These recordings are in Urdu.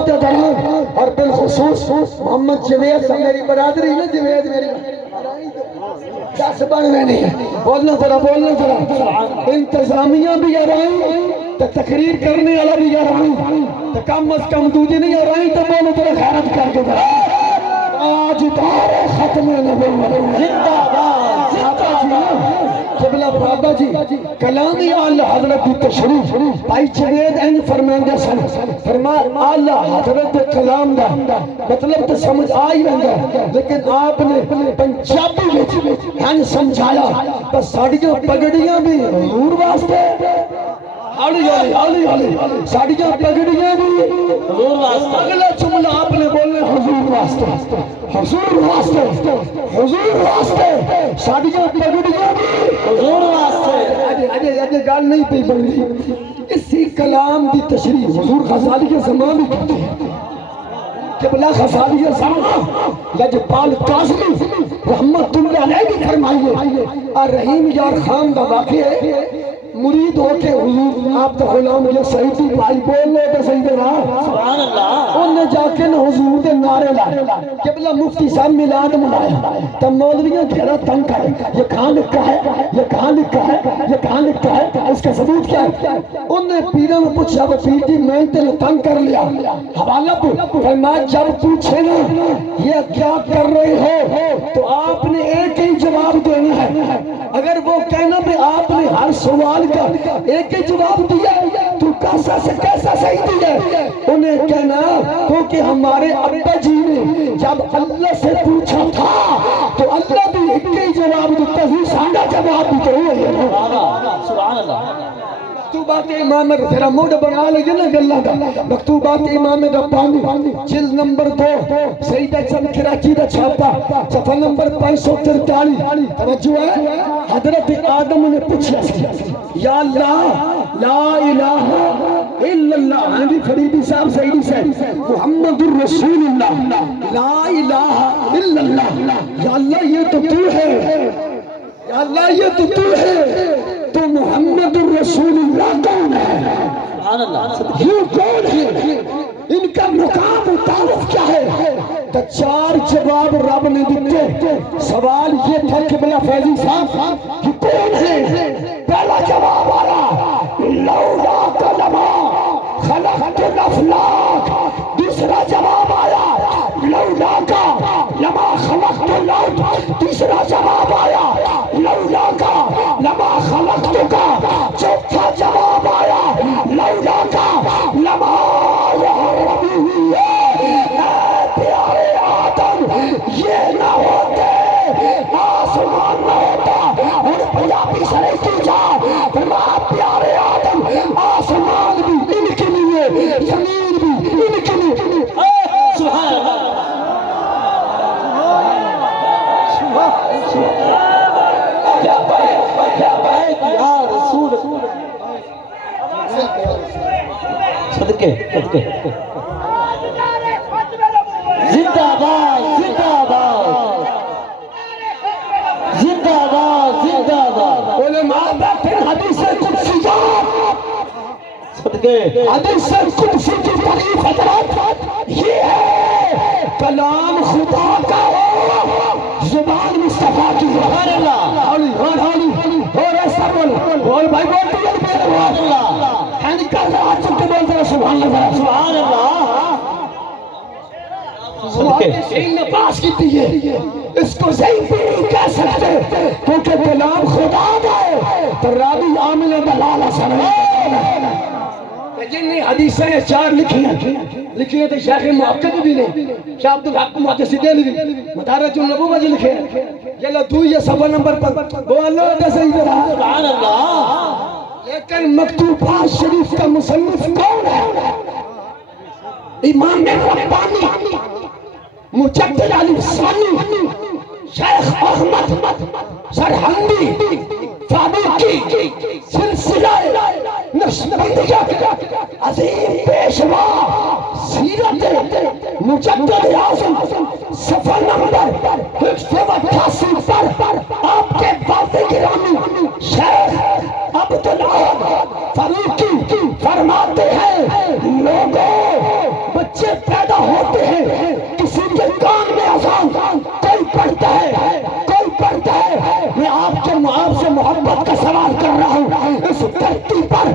عہدے داران اور بالخصوص محمد جوید صاحب میری برادری نا جوید میری 10 بڑھوے نہیں بولنا ذرا انتظامیہ بھی آ رہی تو تقریر کرنے والا بھی آ رہی تو کم از کم دوجی نہیں آ رہی تو بولو ذرا خیرت کر کے ذرا آج دار ختم نبوت زندہ باد قبلہ بابا جی کلامی آلہ حضرت کی تشریف بھائی جوید این فرمائنگا سن فرمایا آلہ حضرت کلام دا مطلب تو سمجھ آئی رہنگا لیکن آپ نے پنجابی ہن سمجھایا بس ساڑیوں پگڑیاں بھی حضور واسطے آلی ساڑیوں پگڑیاں بھی حضور واسطے اگلا جملہ آپ نے بولنے حضور واسطے حضور واسطے ساڑیوں پگڑیاں بھی حضور واسطے اجے گال نہیں پہ بن گئی اسی کلام دی تشریح حضور غزالی کے زمان بھی کرتے ہیں قبلہ غزالی کے زمان لجپال قاسمی رحمت اللہ علیہ بھی فرمائیے الرحیم یار خان دا واقع ہے مرید ہو کے حضور آپ تا غلام یہ صحیح تھی بھائی بول لو تو صحیح دینا سبحان اللہ انہیں جا کے حضور دے نعرے لائے قبلہ مفتی صاحب میلاد منایا تب مولویاں گھیرا تنگ کرے یہ کہاں لکھا ہے یہ کہاں لکھا ہے یہ کہاں لکھا ہے اس کا ثبوت کیا ہے انہیں پیروں میں پوچھا وہ پیر جی میں تیرے تنگ کر لیا حوالہ فرمایا جب پوچھے نا یہ کیا کر رہے ہو تو آپ نے ایک ہی جواب دینا ہے اگر وہ کہنا بھی آپ نے ہر سوال کا ایک ہی جواب دیا تو کیسا سے کیسا صحیح دیا انہیں کہنا کیونکہ ہمارے ابا جی نے جب اللہ سے پوچھا تھا تو اللہ بھی ایک ہی جواب دیتا ہی سانڈا جواب بھی تو ہوئے سبحان اللہ مکتوبات امام تیرا موڈ بنا لگے نا گلہ دا مکتوبات امام ربانی جلد نمبر 2 سیدہ چند کراچی دا چھاپا صفحہ نمبر 543 توجہ ہے حضرت آدم نے پوچھا یا اللہ لا الہ الا اللہ حضی فریدی صاحب سیدی سے محمد الرسول اللہ لا الہ الا اللہ یا اللہ یہ تو ہے یا اللہ یہ تو ہے تو محمد الرسول اللہ کون ہے یہ کون ہے ان کا مقام و تعارف کیا ہے تو 4 جواب رب نے دیتے سوال یہ تھا کہ بلا فیضی صاحب یہ کون ہے پہلا جواب آیا لولا کلمہ خلقت الافلاک دوسرا جواب آیا لولا کا لما خلقت الارض تیسرا جواب آیا لولا کا لما خلقت کا چوتھا جواب آیا لولا کا لما یحرمی اے پیارے آدم یہ نہ ہوتے آسمان نہ ہوتا اور پنجابی سرے کی جا فرمایا پیارے آدم آسمان بھی ان کے لیے زمین بھی ان کے لیے سبحان اللہ صدقے زندہ باد زندہ باد زندہ باد زندہ باد علماء بیٹھے حدیث قدسیات صدقے حدیث قدسی کی تعریف حضرات یہ ہے کلام خدا کا ہو زبان مصطفیٰ کی سبحان اللہ ہولی اور ایسا بول بھائی بولتی ہے سبحان اللہ ہینی کا ذرا چکے بولتے ہیں سبحان اللہ سبحان اللہ صحیح نے پاس کی تھی ہے اس کو صحیح بھی نہیں کہہ سکتے کیونکہ کلام خدا کا ہے تو راوی عامل دلال حسن جن نے حدیثیں 4 لکھی ہیں تو شیخ محقق بھی نہیں شاہ عبدالحق محدث دہلوی مدارج النبوہ جو لکھے یہ لدو یہ صفحہ نمبر پر وہ اللہ کا صحیح رہا سبحان اللہ لیکن مکتوبات شریف کا مصنف کون ہے امام ربانی مجدد علی ثانی شیخ احمد سرہندی فاروقی سلسلہ نقشبندیہ عظیم پیشوا سیرت مجدد اعظم صفحہ نمبر 188 پر آپ کے واضح گرامی شیخ عبدالعاد فاروقی فرماتے ہیں لوگوں بچے محبت کا سوال کر رہا ہوں، اس دھرتی پر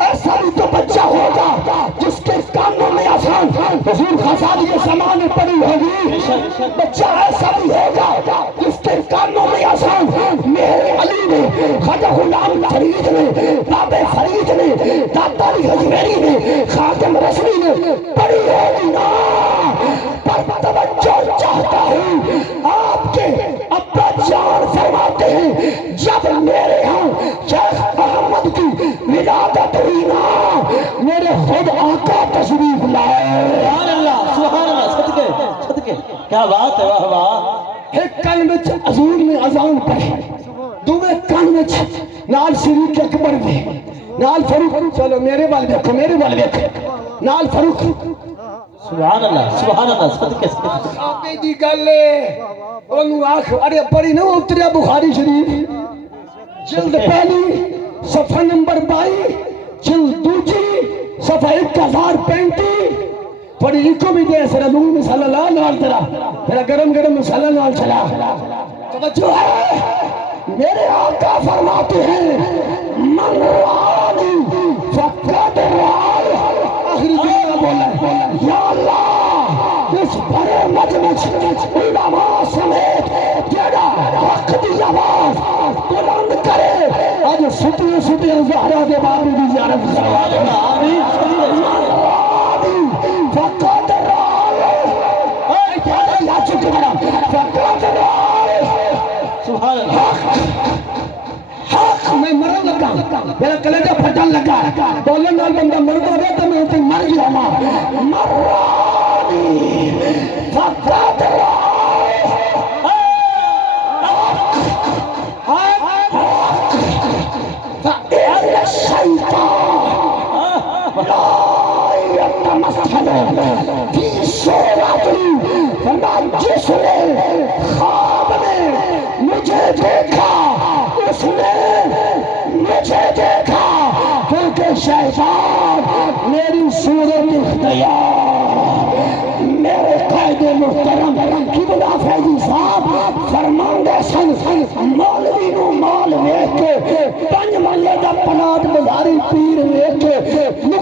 ایسا بھی تو بچہ ہوگا جس کے کانوں میں اذان حضور غزالی کے زمانے پڑی ہوگی، بچہ ایسا بھی ہوگا جس کے کانوں میں اذان میرے علی نے، خواجہ غلام فرید نے، باب فرید نے، داتا علی حجویری نے، خاتم رسمی نے پڑی ہوگی نا۔ پر توجہ چاہتا ہوں، آپ کے ابا جان فرماتے ہیں جب میرے ہاں شیخ احمد کی ولادت ہوئی نا، میرے خود آقا تشریف لائے۔ سبحان اللہ، سبحان اللہ، صدقے صدقے، کیا بات ہے، واہ واہ۔ ایک کان وچ حضور نے اذان پڑھی، دوویں کان وچ نال صدیق اکبر نے، نال فاروق، چلو میرے وال دیکھو، میرے وال دیکھو، نال فاروق۔ سبحان اللہ، سبحان اللہ، صدقے صدقے۔ آپے دی گلے انہوں آنکھ ارے پڑھی نہ اتریا بخاری شریف، جلد پہلی صفحہ نمبر 22، جلد دوجی صفحہ 1035، پڑھی لکھو بھی دے سر لوں مثال اللہ نال ترا میرا گرم گرم مثال نال چلا۔ توجہ ہے، میرے آقا فرماتے ہیں من رانی فقد رال، آخری جملہ بولا ہے یا اللہ اس بڑے مجلس علماء سمیت جڑا حق دی آواز بلند کرے، آج سٹیاں سٹیاں زہرا کے بابی دی زیارت کروا دے۔ آمین۔ فقد رال، یا چکے بڑا فقد رال، سبحان اللہ۔ حق میں مرن لگا، میرا کلیجہ پھٹن لگا، بولن نال بندہ مرد ہوئے تو میں ہوتے مر گیا ماں۔ مرانی فقد رال، فإن الشیطان لا يتمثل في صورتی، فرمایا جس نے خواب میں مجھے دیکھا اس نے مجھے دیکھا، کیونکہ شیطان میری صورت اختیار، میرے قائد محترم قبلہ فیضی صاحب فرماندے سن مولوی نو مال ویکھ کے، پنج محلے دا پلاٹ بازاری پیر ویکھ کے